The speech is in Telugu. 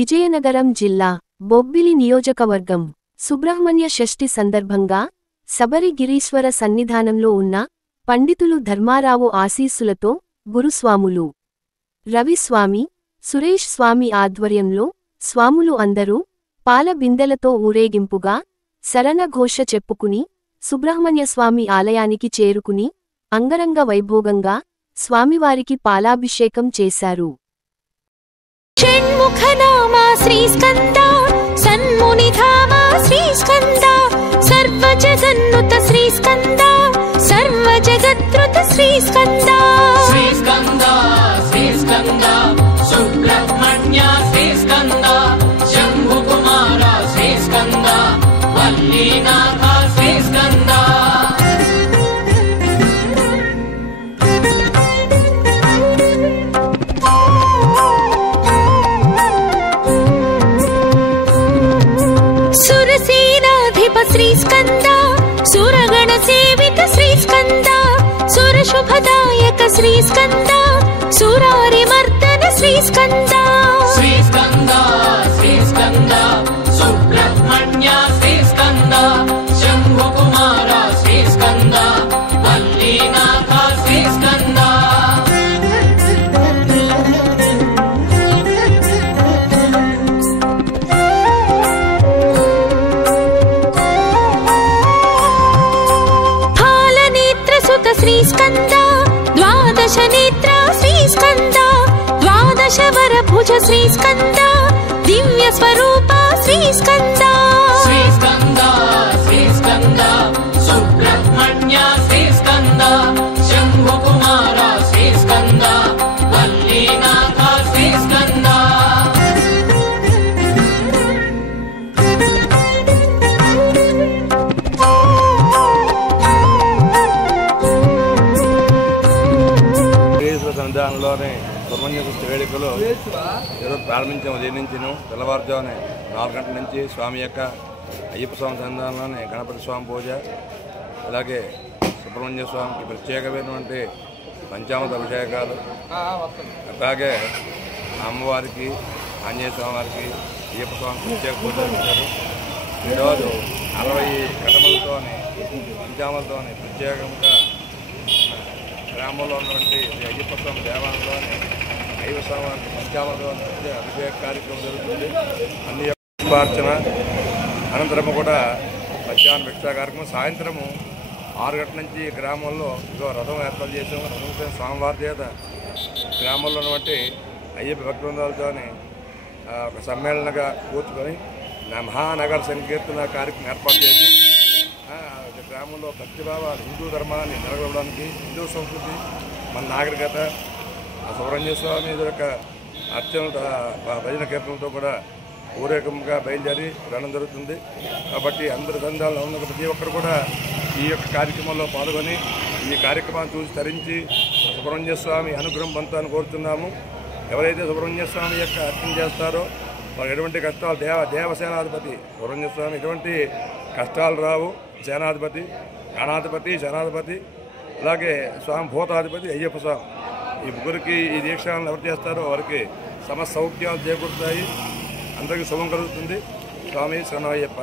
విజయనగరం జిల్లా బొబ్బిలి నియోజకవర్గం సుబ్రహ్మణ్య షష్ఠి సందర్భంగా శబరిగిరీశ్వర సన్నిధానంలో ఉన్న పండితులు ధర్మారావు ఆశీస్సులతో గురుస్వాములు రవిస్వామి సురేష్ స్వామి ఆధ్వర్యంలో స్వాములు అందరూ పాల బిందెలతో ఊరేగింపుగా శరణఘోష చెప్పుకుని సుబ్రహ్మణ్యస్వామి ఆలయానికి చేరుకుని అంగరంగ వైభోగంగా స్వామివారికి పాలాభిషేకం చేశారు. షణ్ముఖనామా శ్రీస్కందా సన్మునిధామా శ్రీస్కందా సర్వజగన్నుత శ్రీస్కందా సర్వజగత్రుత శ్రీస్కందా శ్రీస్కందా శ్రీస్కందా సుబ్రహ్మణ్య శ్రీస్కందా శంభుకుమార శ్రీస్కందా వల్లీనాథ శ్రీస్కందా శ్రీస్కందా సురగణ సేవిత శ్రీస్కందా సురశుభదాయక శ్రీస్కందా సురారి మర్దన శ్రీస్కందా శ్రీస్కందా శ్రీస్కందా సుబ్రహ్మణ్య శ్రీస్కందా శంభుకుమార శ్రీస్కందా వల్లీనాథ శ్రీస్కందా శ్రీస్కందా ద్వాదశ నేత్ర శ్రీస్కందా ద్వాదశ వరభుజ శ్రీస్కందా దివ్య స్వరూప శ్రీస్కందా శ్రీస్కందా శ్రీస్కందా సుబ్రహ్మణ్య శ్రీస్కందా శంభుకుమార శ్రీస్కందా వల్లీనాథ శ్రీస్కందా సన్నిధానంలోని సుబ్రహ్మణ్య షష్ఠి వేడుకలు ఈరోజు ప్రారంభించాము. ఉదయం నుంచి తెల్లవారుజామున 4 గంటల నుంచి స్వామి యొక్క అయ్యప్ప స్వామి సన్నిధానంలోని గణపతి స్వామి పూజ, అలాగే సుబ్రహ్మణ్య స్వామికి ప్రత్యేకమైనటువంటి పంచామృత అభిషేకాలు, అలాగే అమ్మవారికి ఆంజనేయ స్వామి వారికి అయ్యప్ప స్వామికి ప్రత్యేక పూజలు చేశారు. ఈరోజు 60 ఘటములతోని పంచామృతతోని ప్రత్యేకంగా గ్రామంలో ఉన్నటువంటి అయ్యప్ప స్వామి దేవాలయంలోని అయ్యప్ప స్వామికి పంచామృతం అభిషేక కార్యక్రమం జరుగుతుంది. అన్ని పుష్పార్చన అనంతరము కూడా మధ్యాహ్నం భిక్షా కార్యక్రమం. సాయంత్రము 6 గంటల నుంచి గ్రామంలో రథం ఏర్పాటు చేసాము. రథం స్వామివారి చేత గ్రామంలో ఉన్నటువంటి అయ్యప్ప భక్తి బృందాలతో ఒక సమ్మేళనగా కూర్చుకొని మహానగర సంకీర్తన కార్యక్రమం ఏర్పాటు చేసి గ్రామంలో భక్తిభావాలు హిందూ ధర్మాన్ని నిలబడడానికి, హిందూ సంస్కృతి, మన నాగరికత, సుబ్రహ్మణ్య స్వామి యొక్క అర్చనలతో భజన కీర్తనలతో కూడా ఊరేగంగా బయలుదేరి వెళ్ళడం జరుగుతుంది. కాబట్టి అందరి సంఘాల్లో ఉన్న ప్రతి ఒక్కరు కూడా ఈ యొక్క కార్యక్రమంలో పాల్గొని ఈ కార్యక్రమాన్ని చూసి తరించి సుబ్రహ్మణ్య స్వామి అనుగ్రహం పొందాలని కోరుతున్నాము. ఎవరైతే సుబ్రహ్మణ్య స్వామి యొక్క అర్చన చేస్తారో వాళ్ళకి ఎటువంటి కష్టాలు దేవసేనాధిపతి సుబ్రహ్మణ్య స్వామి ఎటువంటి కష్టాలు రావు. సేనాధిపతి, గణాధిపతి, సేనాధిపతి, అలాగే స్వామి భూతాధిపతి అయ్యప్ప స్వామి, ఈ ముగ్గురికి ఈ దీక్షలను ఎవరు చేస్తారో వారికి సమస్త సౌఖ్యాలు చేకూరుతాయి. అందరికీ శుభం కలుగుతుంది. స్వామి శరణయ్యప్ప.